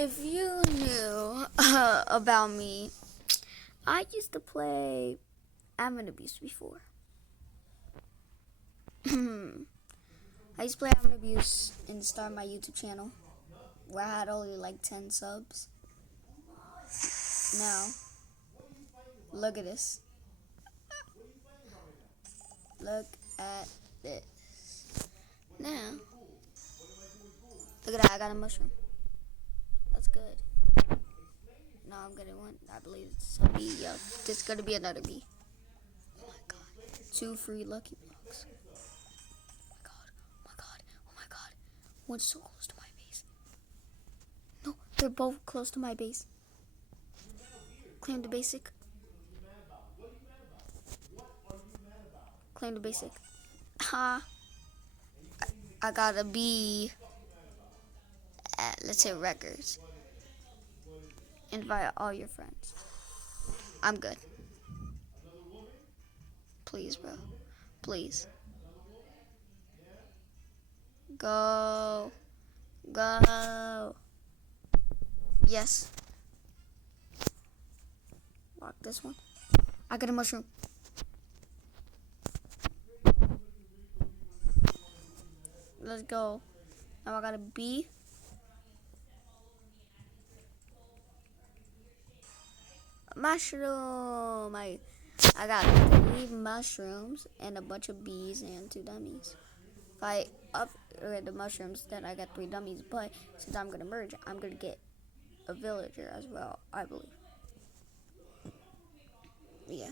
If you knew about me, I used to play Admin Abuse before. I used to play Admin Abuse and start my YouTube channel where I had only like 10 subs. Now, look at this. Look at this. Now, look at that, I got a mushroom. That's good. Now I'm getting one. I believe it's a B. Yup, this is gonna be another B. Oh my god. 2 free lucky blocks. Oh my god. Oh my god. Oh my god. One's so close to my base. No, they're both close to my base. Claim the basic. Claim the basic. Ha. I got a B at, let's say, records. Invite all your friends. I'm good. Please, bro. Please. Go. Go. Yes. Lock this one. I got a mushroom. Let's go. Now I got a B. Mushroom. I got 3 mushrooms and a bunch of bees and 2 dummies. If I upgrade the mushrooms, then I got 3 dummies. But since I'm gonna merge, I'm gonna get a villager as well, I believe. Yeah.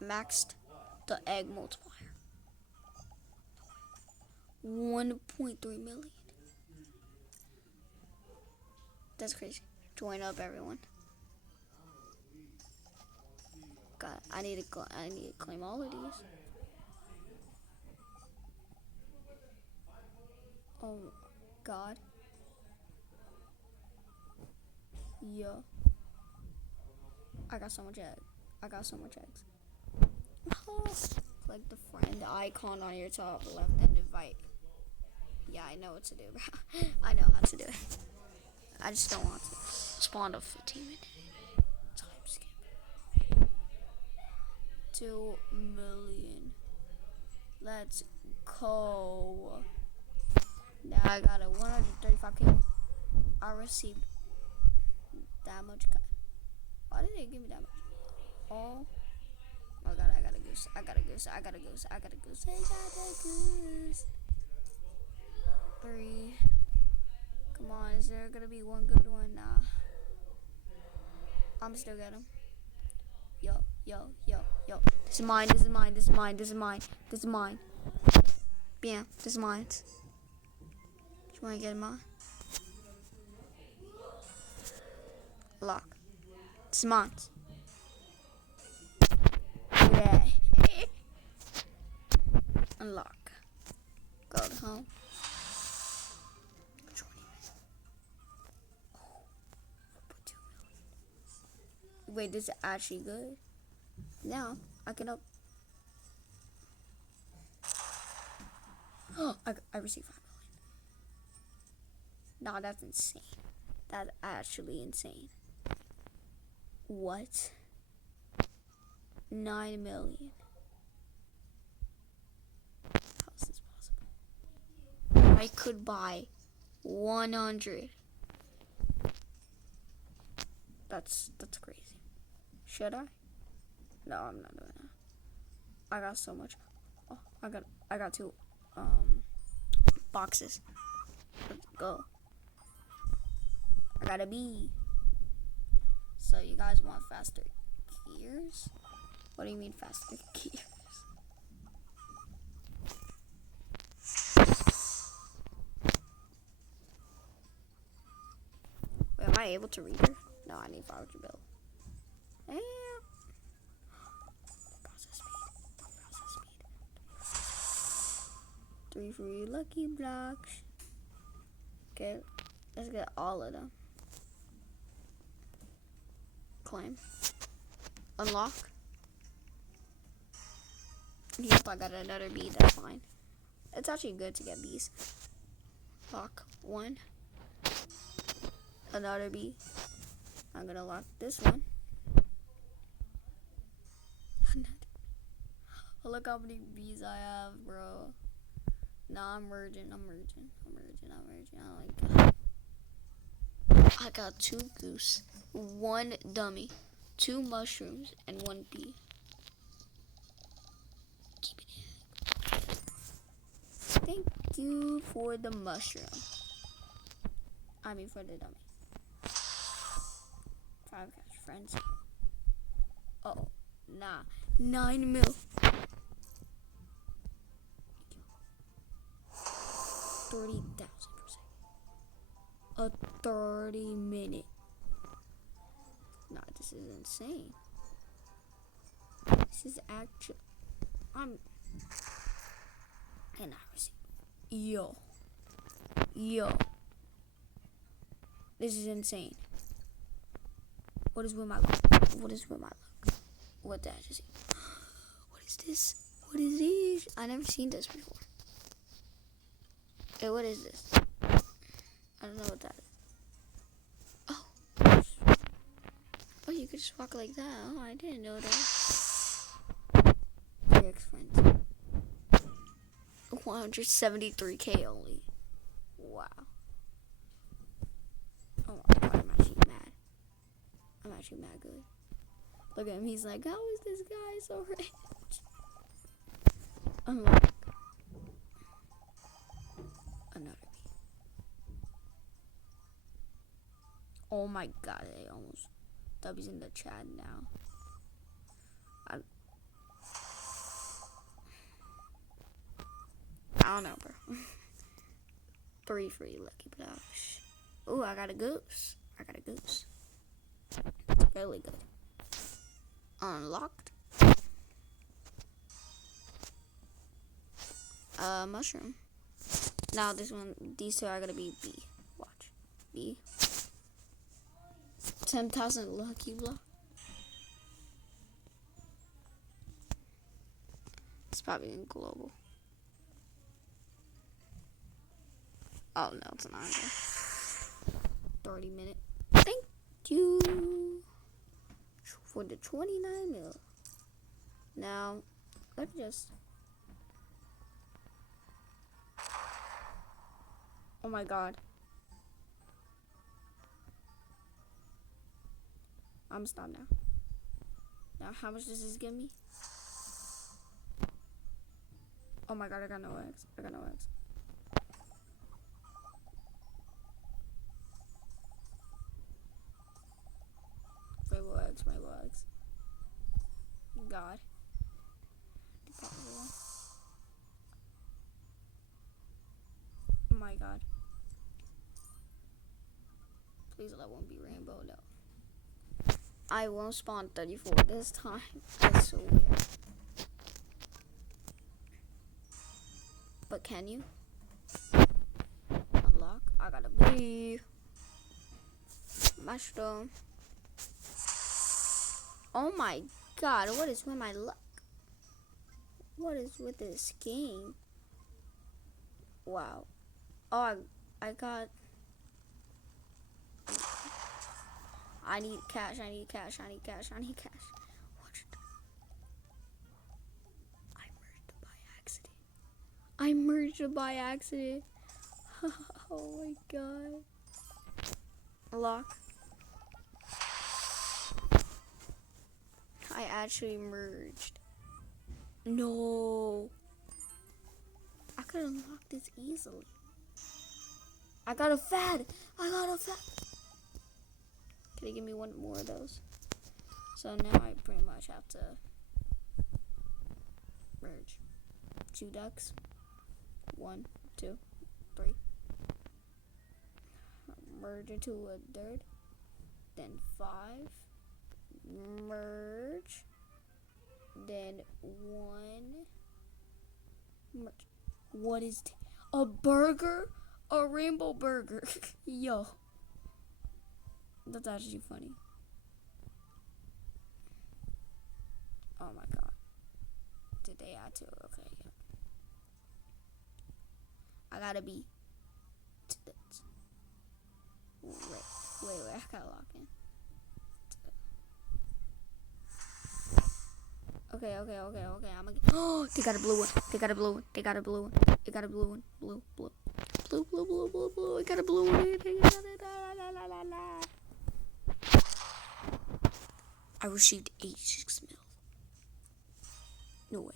Maxed the egg multiplier. 1.3 million. That's crazy. Join up, everyone. God, I need to claim all of these. Oh God. Yeah. I got so much eggs. Click the friend icon on your top left and invite. Yeah, I know what to do, bro. I know how to do it. I just don't want to. Spawn a 15-minute time skip. 2 million. Let's go. Now I got a 135k. I received that much. Why did they give me that much? Oh my god, I got a goose. I got a goose. 3. Come on, is there gonna be one good one? Nah. I'm still get him. Yo. This is mine. Bam, this is mine. You wanna get mine? Lock. This is mine. Yeah. Unlock. Go to home. Wait, this is actually good. Now I can up. Oh, I received 5 million. Nah, that's insane. That's actually insane. What? 9 million. How is this possible? I could buy 100. That's crazy. Should I? No, I'm not doing that. I got so much. Oh, I got 2 boxes. Let's go. I got a B. So you guys want faster gears? What do you mean faster gears? Wait, am I able to read her? No, I need 500 bill. Yeah. Process speed. 3 free lucky blocks. Okay, let's get all of them. Claim. Unlock. Yep, I got another bee, that's fine. It's actually good to get bees. Lock one. Another bee. I'm gonna lock this one. Oh, look how many bees I have, bro. Nah, I'm merging. Oh my god. I got 2 goose, 1 dummy, 2 mushrooms, and 1 bee. Keep it in. Thank you for the mushroom. I mean for the dummy. 5 cash friends. Oh, nah. 9 mil. 30,000 per second. A 30-minute. Nah, this is insane. This is actually. And I receive. Yo. This is insane. What is with my luck? What did I just see? What is this? What is this? I never seen this before. Hey, what is this? I don't know what that is. Oh, you could just walk like that. Oh, I didn't know that. 3x friends. 173k only. Wow. Oh my god, I'm actually mad. I'm actually mad good. Look at him, he's like, how is this guy so rich? I'm like, another bee. Oh my god, they almost. W's in the chat now. I don't know, bro. 3 free lucky blocks. Ooh, I got a goose. Really good. Unlocked. Mushroom. Now these 2 are gonna be B. Watch. B. 10,000 lucky block. It's probably in global. Oh no, it's not. 30-minute. Thank you for the 29 mil. Now, let me just. Oh my god. I'm stopped now. Now, how much does this give me? Oh my god, I got no eggs. Rainbow eggs. God. Oh my god. Please let one be rainbow. No. I won't spawn 34 this time. I swear. But can you? Unlock. I gotta be. Mushroom. Oh my god, what is with my luck? What is with this game? Wow. Oh, I got. I need cash. What? I merged by accident. Oh my god. Lock. I actually merged. No. I could unlock this easily. I got a fad. Can you give me one more of those? So now I pretty much have to merge 2 ducks. 1, 2, 3. Merge into a third. Then 5. Merge. Then 1. Merge. What is a burger? A rainbow burger. Yo. That's actually funny. Oh my god. Did they add to it? Okay, yeah. I gotta be Wait, I gotta lock in. Okay. I'm gonna. Oh, they got a blue one. They got a blue one. They got a blue one. They got a blue one. Blue. I got a blue one. I received 86 mil. No way.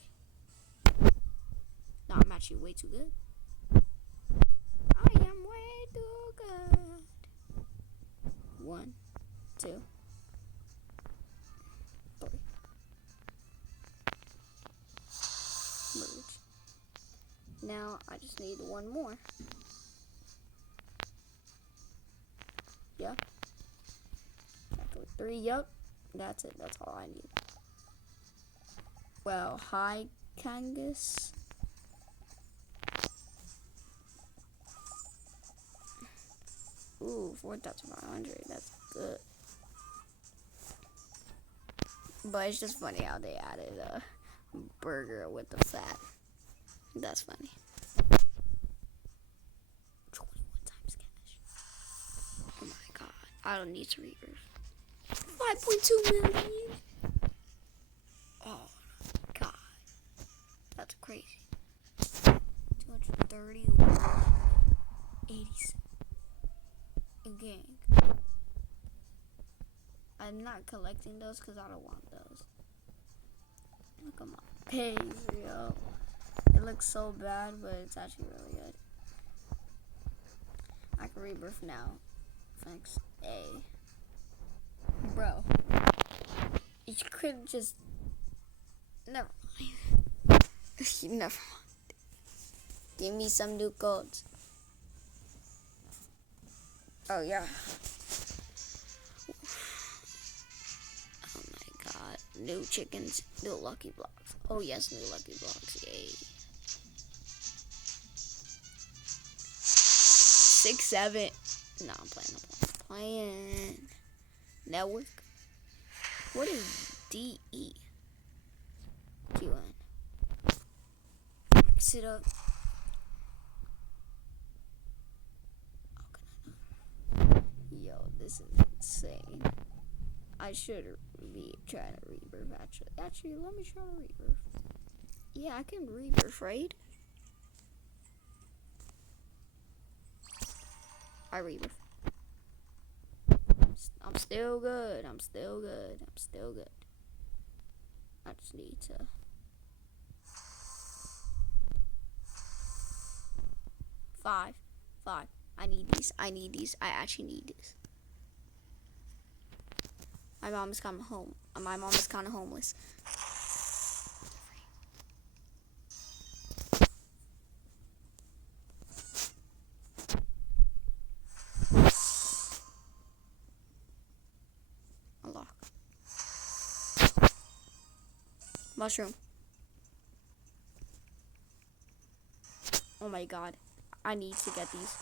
No, I'm actually way too good. I am way too good. 1, 2, 3. Merge. Now I just need one more. Yep. Exactly 3. Yep. That's it. That's all I need. Well, hi, Kangas. Ooh, 4,500. That's good. But it's just funny how they added a burger with the fat. That's funny. 21 times cash. Oh my god. I don't need to reverse. 5.2 million. Oh god. That's crazy. 231. 86. Gang. I'm not collecting those because I don't want those. Look at my page, yo. It looks so bad, but it's actually really good. I can rebirth now. Thanks. Bro. You could just... Never mind. Never mind. Give me some new codes. Oh, yeah. Oh, my God. New chickens. New lucky blocks. Oh, yes, new lucky blocks. Yay. 6, 7. No, I'm playing. Network. What is DE? QN. Mix it up. Yo, this is insane. I should be trying to rebirth, actually. Actually, let me try to rebirth. Yeah, I can rebirth, right? I rebirth. I'm still good. I just need to... Five. I need these. I actually need this. My mom is kind of homeless. Unlock. Mushroom. Oh my god. I need to get these.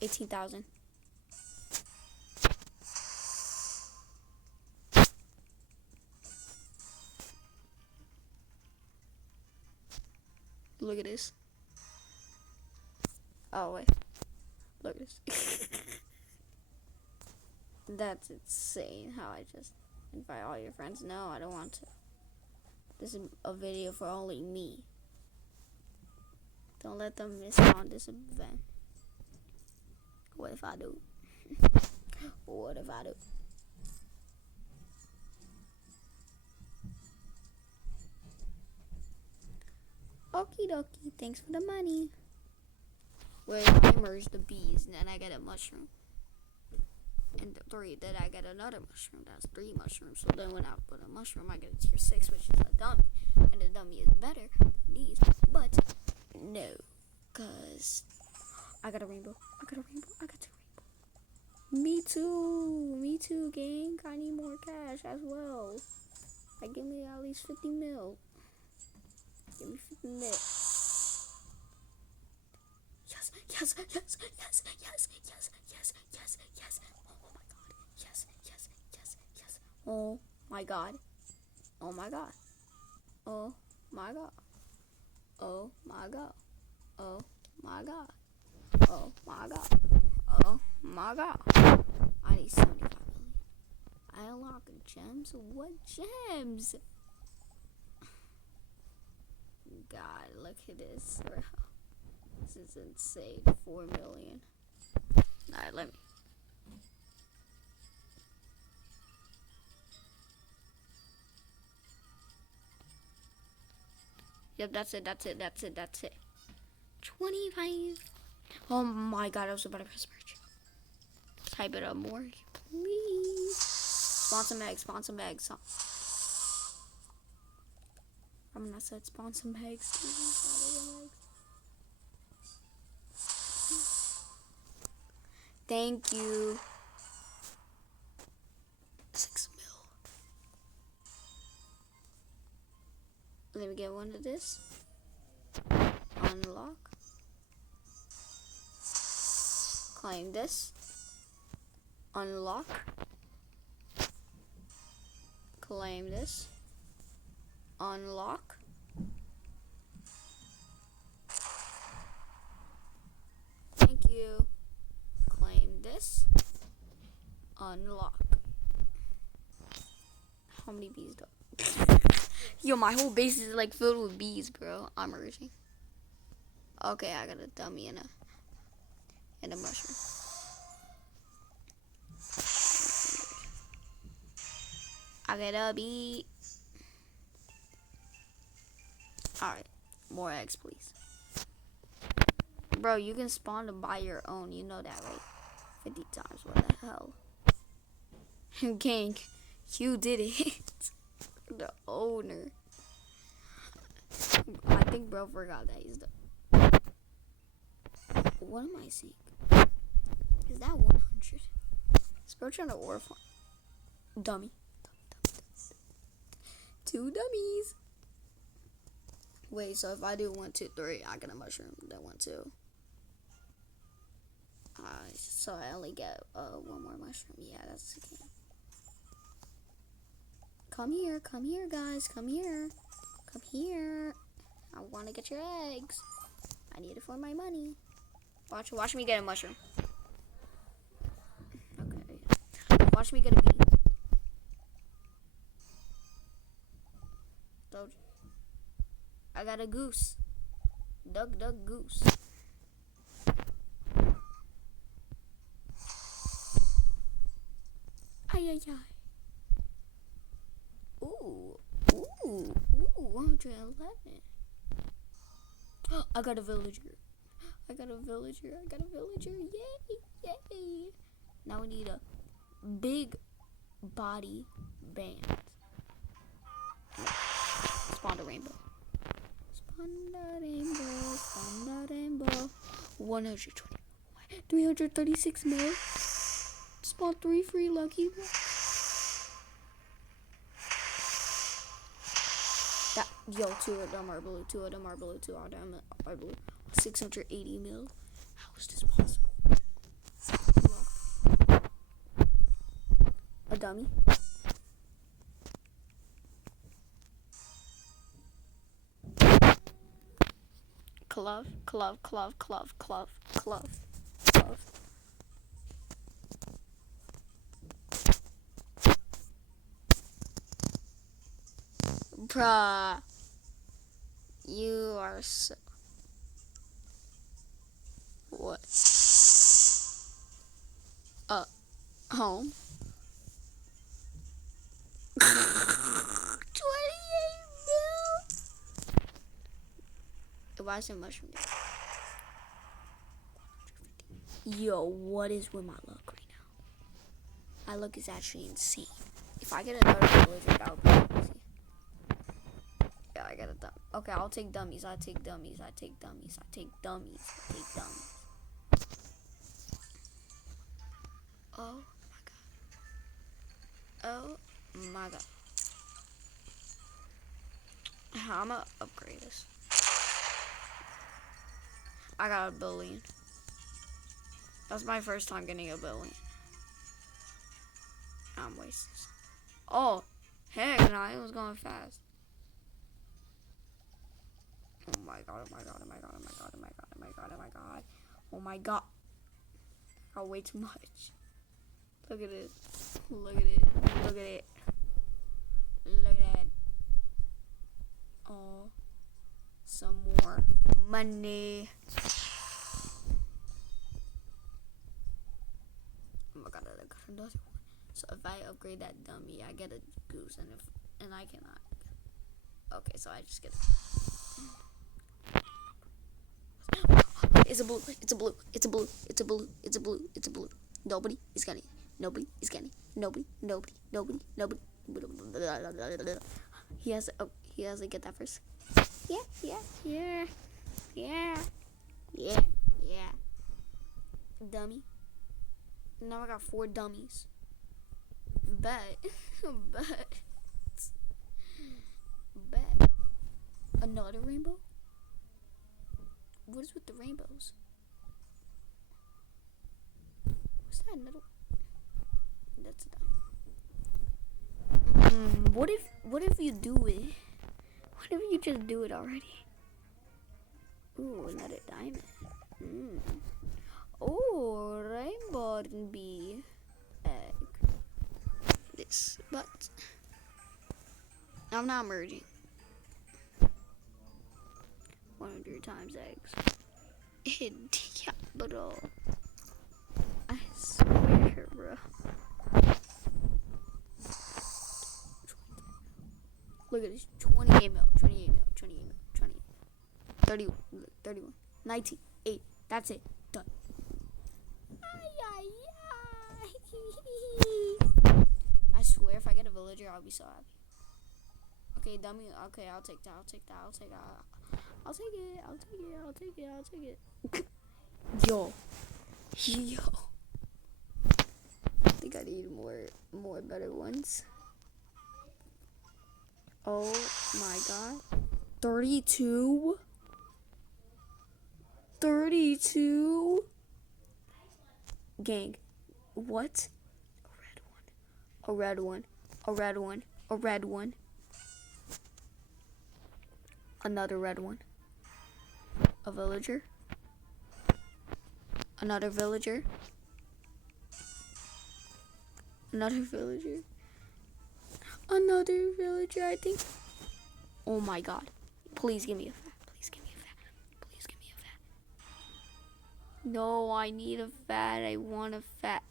18,000. Look at this. Oh, wait. Look at this. That's insane how I just invite all your friends. No, I don't want to. This is a video for only me. Don't let them miss out on this event. What if I do? What if I do? Okie dokie, thanks for the money. Wait, I merge the bees, and then I get a mushroom. And 3, then I get another mushroom. That's 3 mushrooms. So then when I put a mushroom, I get a tier 6, which is a dummy. And the dummy is better than these. But, no. Because I got a rainbow. I got 2 rainbows. Me too, gang. I need more cash as well. Give me at least 50 mil. Give me 50 mil. Yes. Oh my god. Oh my god. Oh my god. Oh my god. Oh my god. Oh my god. Oh my god. Oh Oh my god. I need 75 million. I unlock gems? What gems? God, look at this, bro. This is insane. 4 million. Alright, let me. Yep, that's it. 25. Oh my god, I was about to press merch. Type it up more, please. Spawn some eggs. I'm not said spawn some eggs. Thank you. 6 mil. Let me get one of this. Unlock. Claim this. Unlock. Claim this. Unlock. Thank you. Claim this. Unlock. How many bees do? Yo, my whole base is like filled with bees, bro. I'm merging. Okay, I got a dummy and a mushroom. I get a bee. Alright, more eggs, please. Bro, you can spawn to buy your own. You know that, right? 50 times. What the hell? Gang, you did it. The owner. I think bro forgot that he's the... What am I seeing? Is that 100? Is bro trying to orphan? Dummy. 2 dummies. Wait, so if I do 1, 2, 3, I get a mushroom. Then 1, 2. So I only get 1 more mushroom. Yeah, that's the game. Come here, guys. Come here. I want to get your eggs. I need it for my money. Watch me get a mushroom. Okay. Watch me get a bee. Told you. I got a goose. Duck, goose. Ay. Ooh, 111. I got a villager. Yay. Now we need a big body band. Spawn the rainbow. 120. 336 mil. Spawn 3 free lucky. Yo, 2 of them are blue. 2 of them are blue. 680 mil. How is this possible? A dummy. Clove. Bruh. You are so... What? Home. 28 mil. Why is it mushroom? Yo, what is with my luck right now? My luck is actually insane. If I get another villager, that would be crazy. Yeah, I got a dummy. Okay, I'll take dummies. I take dummies. Oh my god. I'ma upgrade this. I got a billion. That's my first time getting a billion. I'm wasting. Oh, heck no, it was going fast. Oh my god. got way too much. Look at it. Look at it. Look at it. Look at that. Oh, some more money. Oh my god, I got another one. So if I upgrade that dummy, I get a goose, and I cannot. Okay, so I just get. It's a blue. It's a blue. It's a blue. It's a blue. It's a blue. It's a blue. Nobody is getting. Nobody is getting. Nobody. Nobody. Nobody. Nobody. He has to. Oh, he has to get that first. Yeah. Yeah. Yeah. Yeah. Yeah. Yeah. Dummy. Now I got 4 dummies. Bet. Another rainbow? What is with the rainbows? What's that middle? That's dumb. What if you do it? What if you just do it already? Ooh, another diamond. Oh, rainbow bee egg. This, but I'm not merging. 100 times eggs. Yeah, bro. I swear, bro. Look at this. 28 mil. 28 mil. 28 mil. 20. 30. 31. 19. 8. That's it. Done. I swear if I get a villager, I'll be so happy. Okay, dummy. Okay, I'll take that. I'll take that. I'll take that. I'll take it. I'll take it. I'll take it. I'll take it. Yo. I think I need more better ones. Oh my god. 32. 32. Gang. What? A red one. A red one. A red one. Another red one. A villager. Another villager. Another villager. Another villager, I think. Oh my god. Please give me a fat. Please give me a fat. Please give me a fat. No, I need a fat. I want a fat.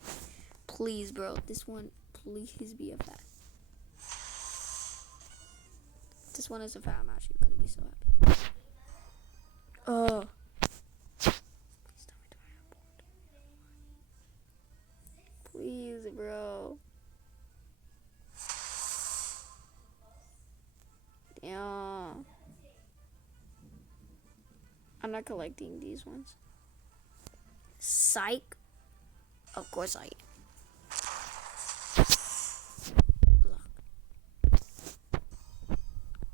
Please, bro. This one, please be a fat. This one is a fat. I'm actually gonna be so happy. Please, bro. Yeah. I'm not collecting these ones. Psych. Of course I am.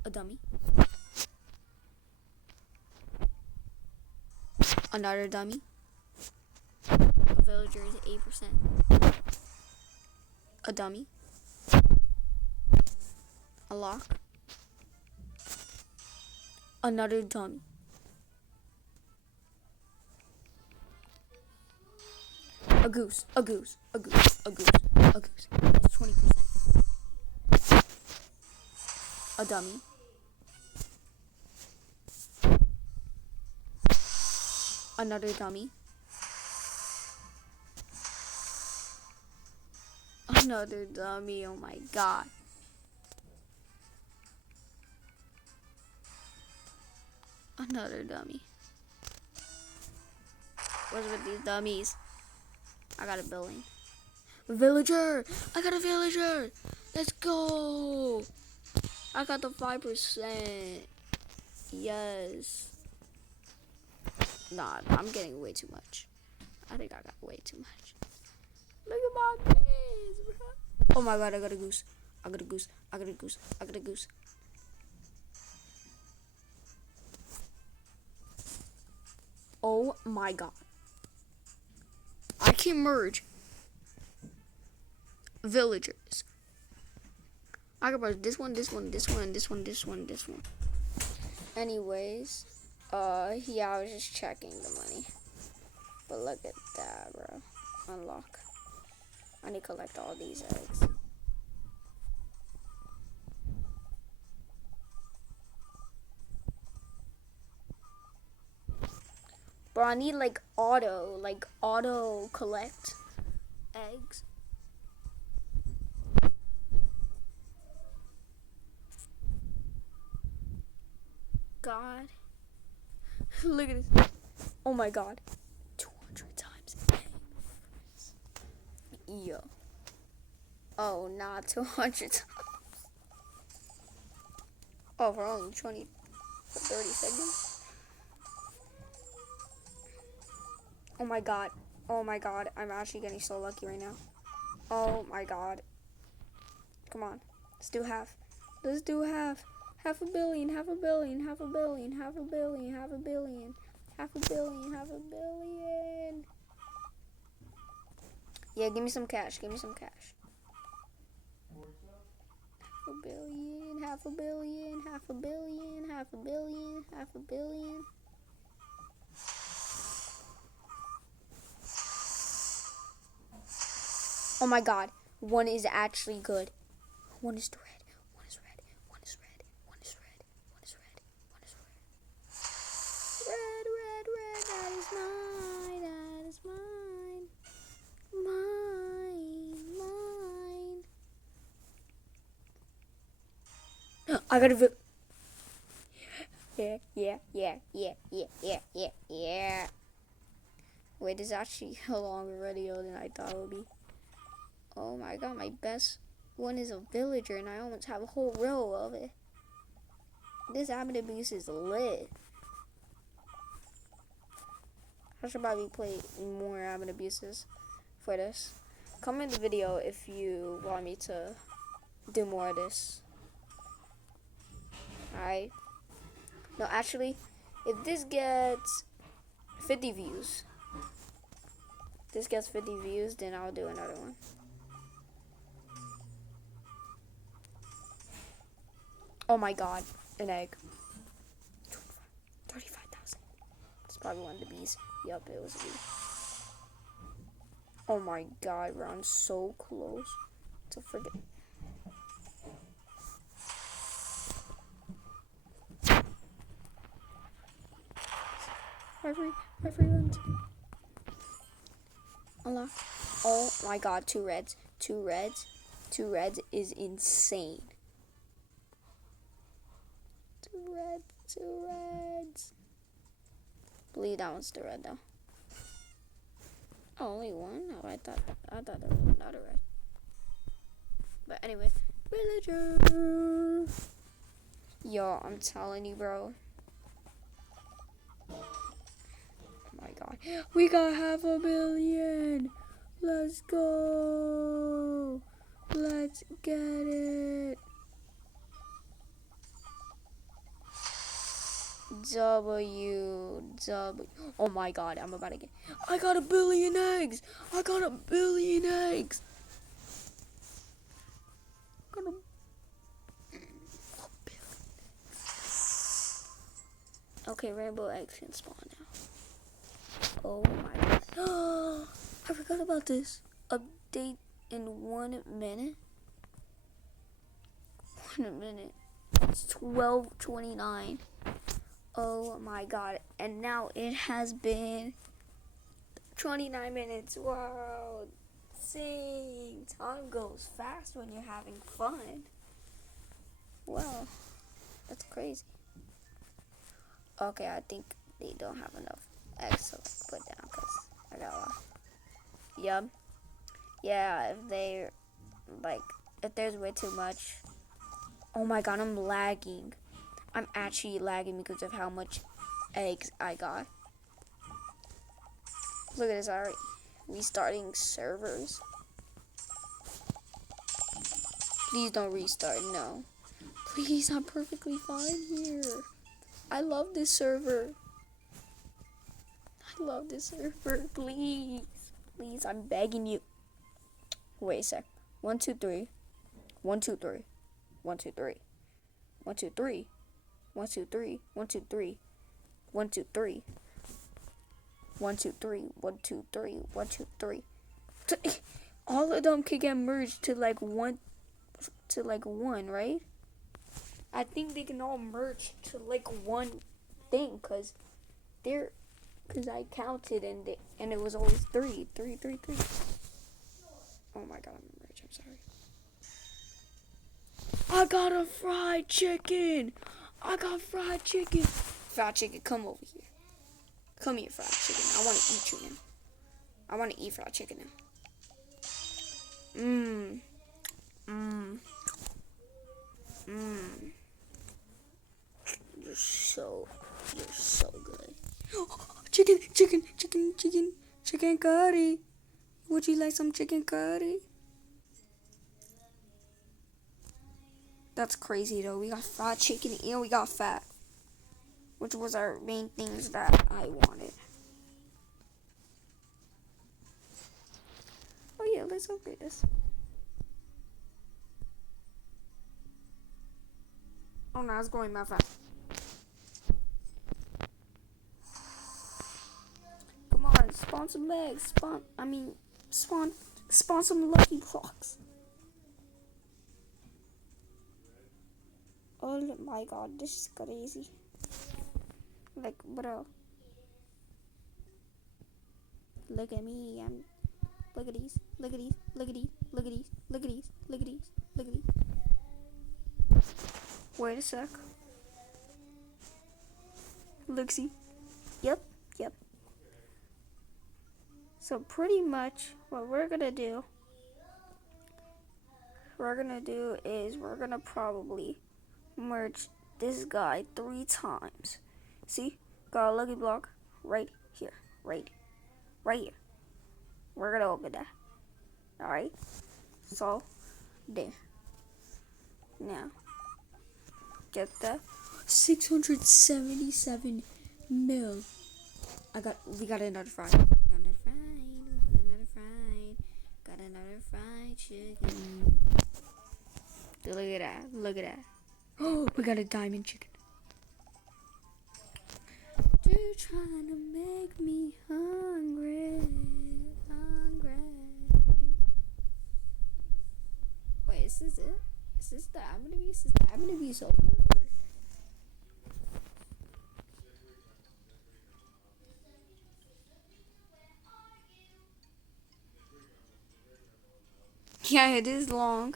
A dummy. Another dummy. A villager is 8%. A dummy. A lock. Another dummy. A goose. A goose. A goose. A goose. A goose. That's 20%. A dummy. Another dummy. Another dummy. Oh my god. Another dummy. What's with these dummies? I got a billion. Villager! I got a villager! Let's go! I got the 5%. Yes. Nah, I'm getting way too much. I think I got way too much. Look at my base, bro. Oh my god, I got a goose. I got a goose. I got a goose. I got a goose. Oh my god. I can merge villagers. I can merge this one, this one, this one, this one, this one, this one. Anyways, yeah, I was just checking the money. But look at that, bro. unlock. I need to collect all these eggs. Bro, I need like auto collect eggs. God. Look at this. Oh my god. 200 times. Yo. Oh, not 200 times. Oh, for only 30 seconds. Oh my god. Oh my god. I'm actually getting so lucky right now. Oh my god. Come on. Let's do half. Let's do half. Half a billion, half a billion, half a billion, half a billion, half a billion, half a billion, half a billion. Yeah, give me some cash. Give me some cash. Half a billion, half a billion, half a billion, half a billion, half a billion. Oh my god, one is actually good. One is red, one is red, one is red, one is red, one is red, one is red. Red, red, red, that is mine, that is mine. Mine, mine. I got a yeah. Wait, this is actually a longer video than I thought it would be. Oh my god, my best one is a villager, and I almost have a whole row of it. This Abacus is lit. I should probably play more Abacuses for this. Comment in the video if you want me to do more of this. Alright. No, actually, if this gets 50 views, then I'll do another one. Oh my god, an egg. 35,000. It's probably one of the bees. Yup, it was a bee. Oh my god, bro, I'm so close to forget. Everyone's unlock. Oh my god, two reds is insane. Two reds. Believe that one's the red though. Oh, only one? Oh, I thought there was another red. But anyway, villager. Yo, I'm telling you, bro. Oh my god, we got 500 million. Let's go. Let's get it. W. Oh my god, I'm about to get. I got 1 billion eggs. I got 1 billion eggs. Okay, rainbow eggs can spawn now. Oh my god. I forgot about this. Update in 1 minute. 1 minute. It's 12:29. Oh my god. And now it has been 29 minutes. Wow. Dang. Time goes fast when you're having fun. Well, that's crazy. Okay, I think they don't have enough eggs to put down because I got a lot. Yup. Yeah, if there's way too much. Oh my god, I'm lagging. I'm actually lagging because of how much eggs I got. Look at this, already restarting servers. Please don't restart, no. Please, I'm perfectly fine here. I love this server. Please. Please, I'm begging you. Wait a sec. 1, 2, 3. 1, 2, 3. 1, 2, 3. 1, 2, 3. 1, 2, 3. 1, 2, 3. 1, 2, 3. 1, 2, 3. 1, 2, 3. 1, 2, 3. All of them could get merged to like one, right? I think they can all merge to like one thing, cause I counted and it was always three. Oh my god, I'm rich. I'm sorry. I got a fried chicken. Fried chicken, come over here. Come here, fried chicken. I want to eat you now. I want to eat fried chicken now. You're so good. Chicken curry. Would you like some chicken curry? That's crazy though. We got fried chicken and we got fat, which was our main things that I wanted. Oh yeah, let's upgrade this. Oh no, it's going mad fast. Come on, spawn some legs. Spawn some lucky blocks. Oh my god, this is crazy. Like, bro. Look at me. Look at these. Wait a sec. Look-see. Yep. So pretty much what we're gonna do is we're gonna probably merge this guy 3 times. See? Got a lucky block right here. Right here. We're gonna open that. Alright? So, there. Now, get that 677 mil. We got another fried. Got another fried chicken. Look at that. Oh, we got a diamond chicken. You're trying to make me hungry. Wait, is this it? Is this the Amitabis over? Yeah, it is long.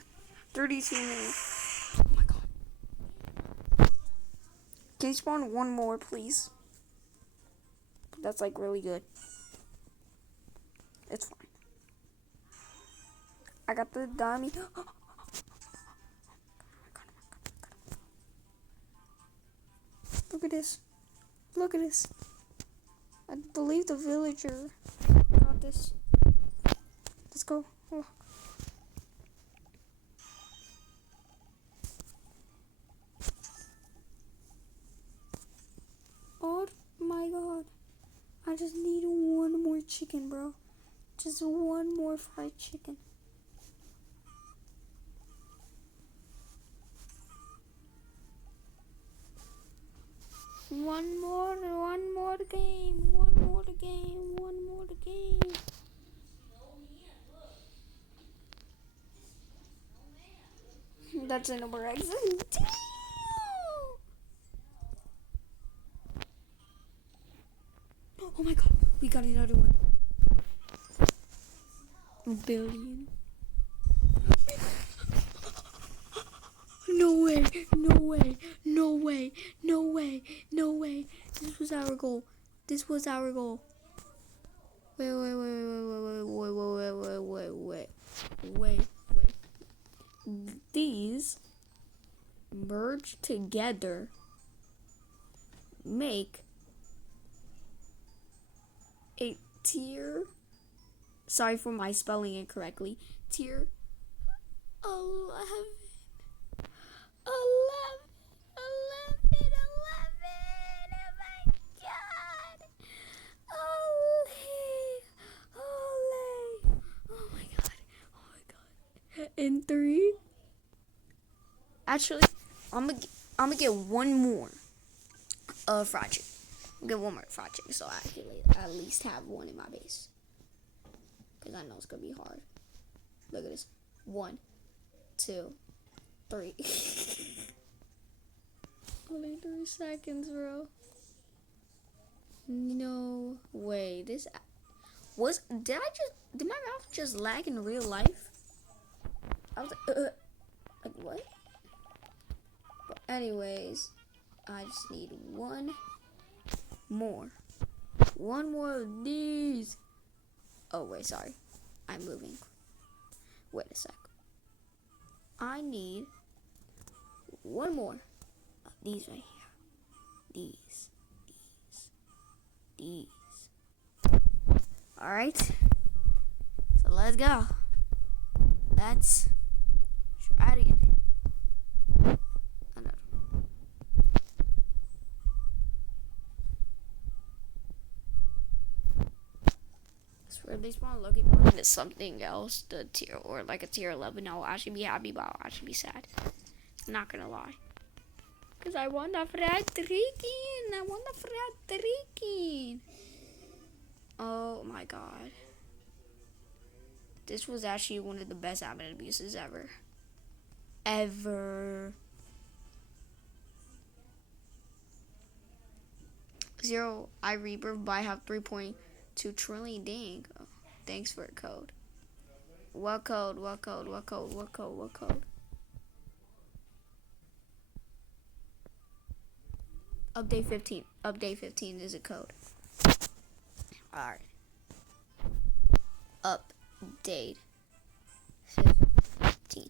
32 minutes. Oh my god. Can you spawn one more, please? That's like really good. It's fine. I got the diamond. Look at this. I believe the villager got this. Let's go. Oh. Oh my god. I just need one more chicken, bro. Just one more fried chicken. One more game. That's a number X. Damn! Oh my god, we got another one. A billion. No way. This was our goal. Wait. These merge together make a tier. Sorry for my spelling incorrectly. Tier 11. Oh my god. Ole. Oh my god. In 3. Actually, I'm gonna get one more fried chicken. Get one more fried chicken so I can at least have one in my base. because I know it's gonna be hard. Look at this. 1, 2, 3. Only 3 seconds, bro. No way. Did my mouth just lag in real life? I was like what? But anyways, I just need one more of these. Oh wait, sorry, I'm moving. Wait a sec. I need one more of these right here. These. Alright. So let's go. Let's try it again. Another. I swear they spawn lucky market is something else. The tier or like a tier 11. I'll actually be happy, but I'll actually be sad. I'm not gonna lie. Because I want the Fredrikin. Oh my god. This was actually one of the best admin abuses ever. Zero, I rebirth, but I have 3.2 trillion. Dang. Oh, thanks for a code. What code? Update 15. Update 15 is a code. Alright. Update 15.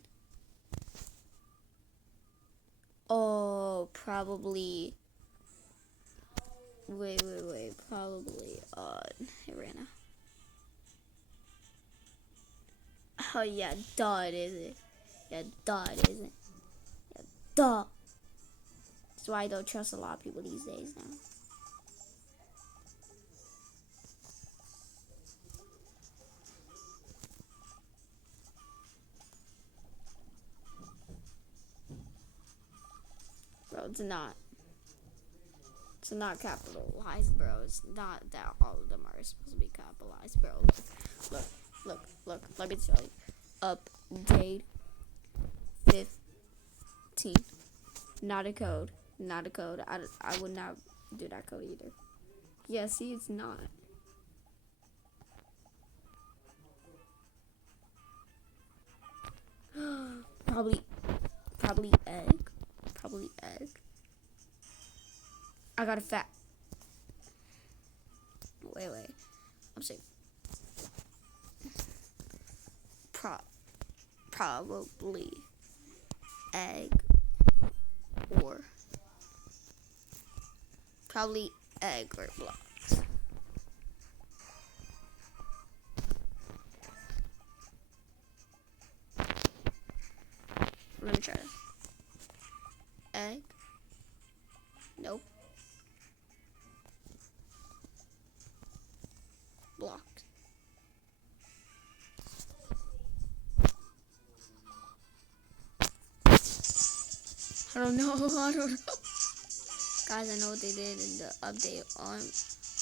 Oh, probably. Wait. Probably, Irena. Oh, yeah, duh, it isn't. Yeah, duh, it isn't. Yeah, duh. That's why I don't trust a lot of people these days now. Bro, it's not. It's not capitalized, bro. It's not that all of them are supposed to be capitalized, bro. Look. Let me tell you. Update 15. Not a code. I would not do that code either. Yeah, see, it's not. Probably egg. I got a fat. Wait. I'm saying. Probably egg or blocks. Let me try this. Egg. Nope. Blocked. I don't know. Guys, I know what they did in the update.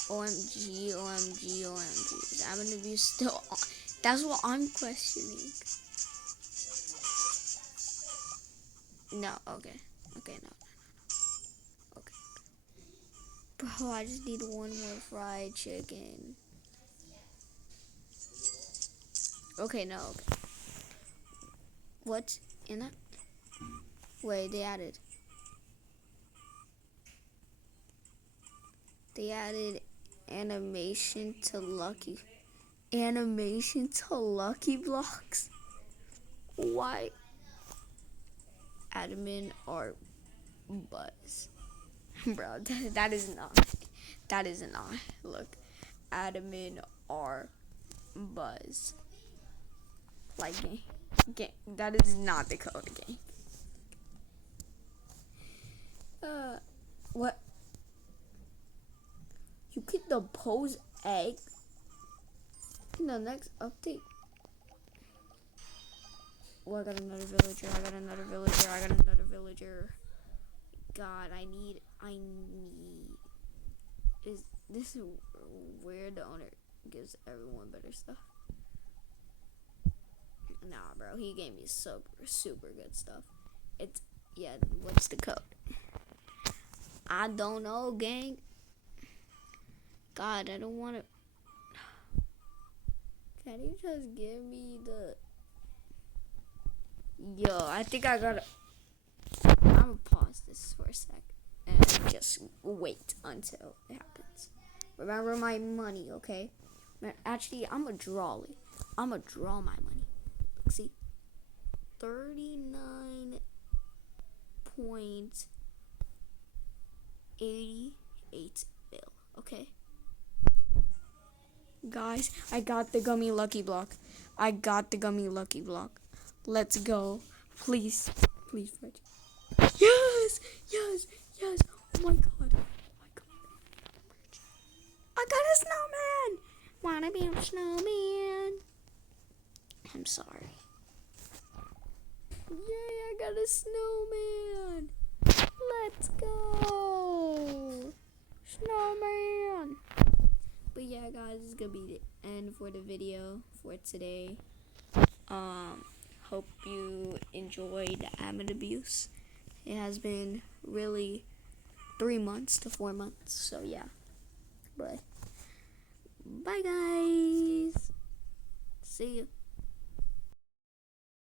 OMG. Is admin abuse still on? That's what I'm questioning. No, okay, no. Okay. Bro, I just need one more fried chicken. Okay, no, okay. What's in that? Wait, they added animation to lucky blocks. Why? Admin or buzz. Bro, that is not. Look, admin or buzz. Like game. That is not the code game. What? You can depose egg in the next update. Oh, I got another villager. God, I need. Is this where the owner gives everyone better stuff? Nah, bro, he gave me super good stuff. It's, yeah, what's the code? I don't know, gang. God, I don't want to. Can you just give me the... Yo, I think I gotta... I'm gonna pause this for a sec and just wait until it happens. Remember my money, okay? Actually, I'm gonna draw it. I'm gonna draw my money. Look, see? 39.88 bill, okay? Guys, I got the gummy lucky block. I got the gummy lucky block. Let's go. Please, please, Fred. Yes, yes, yes. Oh my god. Oh my god. I got a snowman. Wanna be a snowman? I'm sorry. Yay, I got a snowman. Let's go. Snowman. But yeah, guys, this is gonna be the end for the video for today. Hope you enjoyed the Ammon abuse. It has been really 3 months to 4 months, so yeah. But bye, guys. See you.